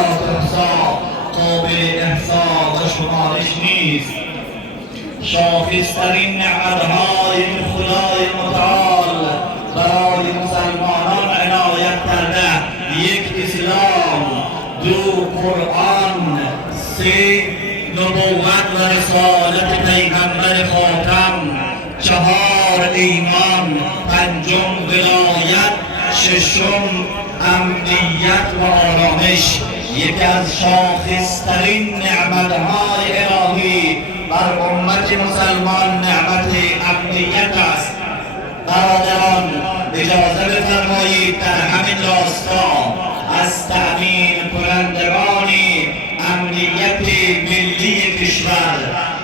لا تحصى قابل احصا و شمارش نیست. شاخصترین نعمتهای خدای متعال برای مسلمانان عنایت کرده: یک، اسلام; دو، قرآن; سه، نبوت و رسالت پیغمبر خاتم; چهار، ایمان; پنجم، ولایت; ششم، امنیت و آرامش. یکی از شاخصترین نعمتهای الهی بر امت مسلمان نعمت امنیت است. برادران، اجازه بفرمایید در همین راستا از تأمین کنندگان امنیت ملی کشور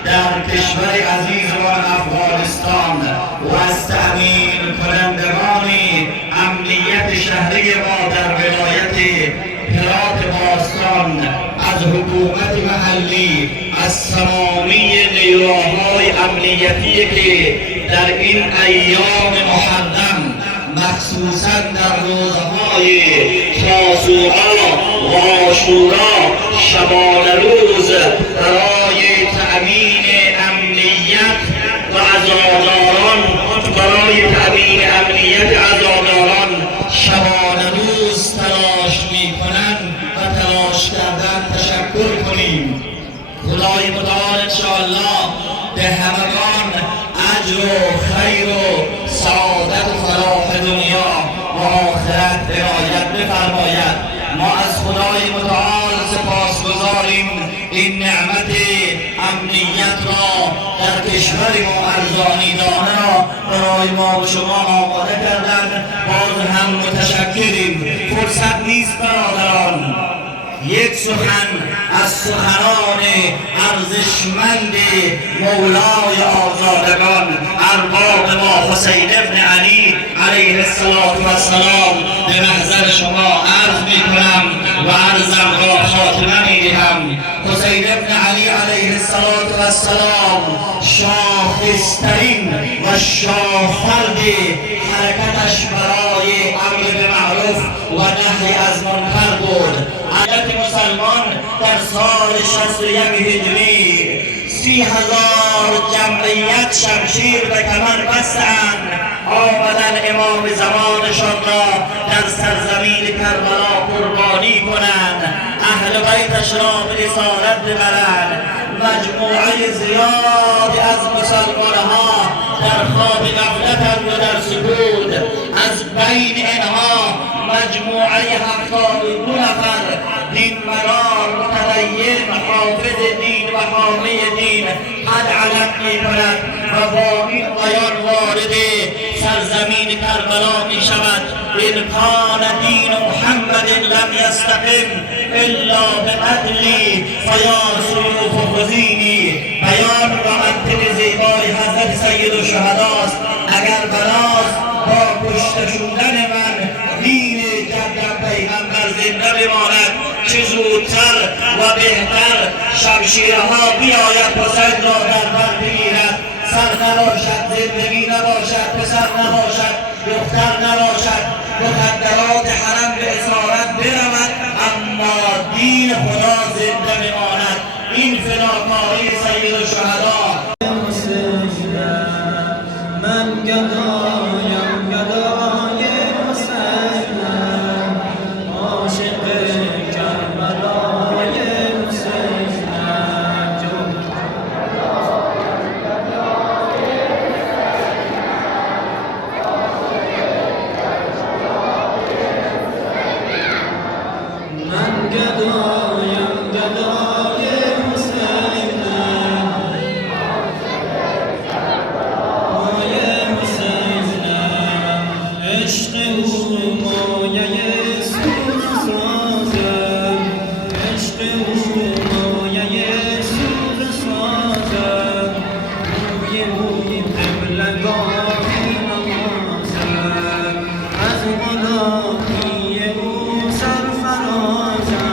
در کشور عزیز ما افغانستان و از تأمین کنندگان امنیت شهری ما در ولایت هرات باستان از حکومت محلی، از تمامی نیروهای امنیتی که در این ایام محرم مخصوصا در روزهای تاسوعا و عاشورا شبانه روز برای تأمین امنیت و عزاداران شبانه روز تلاش میکنند و تلاش کردن تشکر کنیم. خدای متعال انشاءالله به همگان اجر و خیر و سعادت و فلاح دنیا و آخرت عنایت بفرماید. ما از خدای متعال سپاسگزاریم این نعمت امنیت را در کشور ما ارزانیدانه را برای ما و شما آماده کردن. باز هم متشکریم. فرصت نیست برادران یک سخن از سخنان ارزشمند مولای آزادگان ارباب ما حسین ابن علی علیه السلام به محضر شما عرض می کنم و عرضم را خاتمه می دهم. حسین ابن علی علیه السلام شاخصترین و شافرد حرکتش برای امر به معروف و نهی از منکر بود. عدد مسلمان در سال 61 هجری 30,000 جمعیت شمشیر به کمر بستند، آمدن امام زمانشان را در سرزمین کربلا قربانی کنند، اهل بیتش را به رسالت ببرند. مجموعه زیادی از مسلمانها در خواب غفلتند و در سکوت. از بین اینها مجموعه 72 نفر دینمدار، متدین، حافظ دین و حامی دین حد علم می کند و با این بیان وارد سرزمین کربلا می شود: ان کان دین محمد لم یستقم الا بقتلی فیا سیوف خذینی. بیان و منطق زیبای حضرت سید الشهداست: اگر بناست با کشته شدن من دین جد پیغمبر زنده بماند، چه زودتر و بهتر شمشیرها بیاید حسین را در بر بگیرد. سر نباشد، زندگی نباشد، پسر نباشد، دختر نباشد، مخدرات حرم به اسارت برود، اما دین خدا زنده بماند. این فداکاری سید الشهدا. من گدایم گدای حسینم، عاشق کربلای حسینم. من گدایم گدای از غلامی او سرفرازم.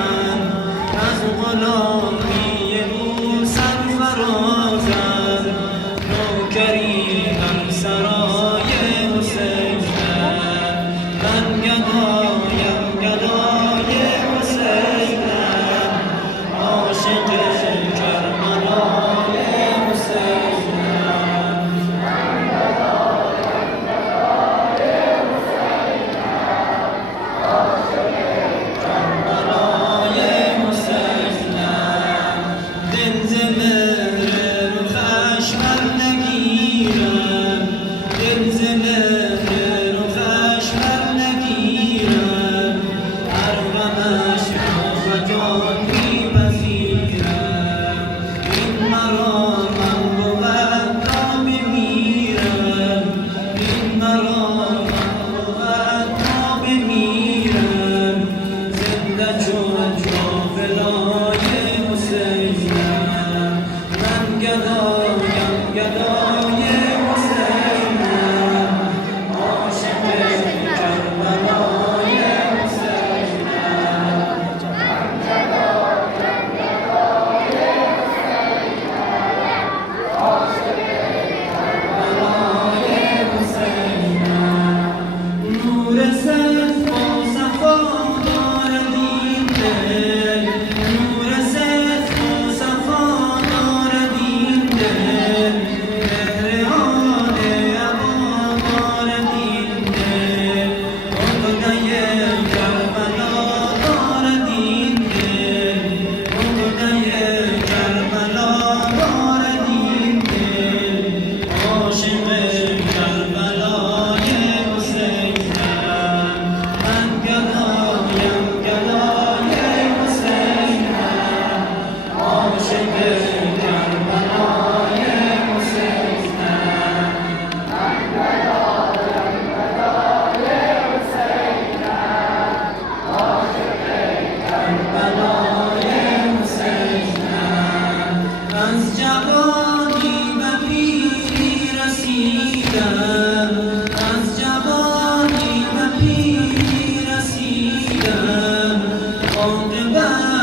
بر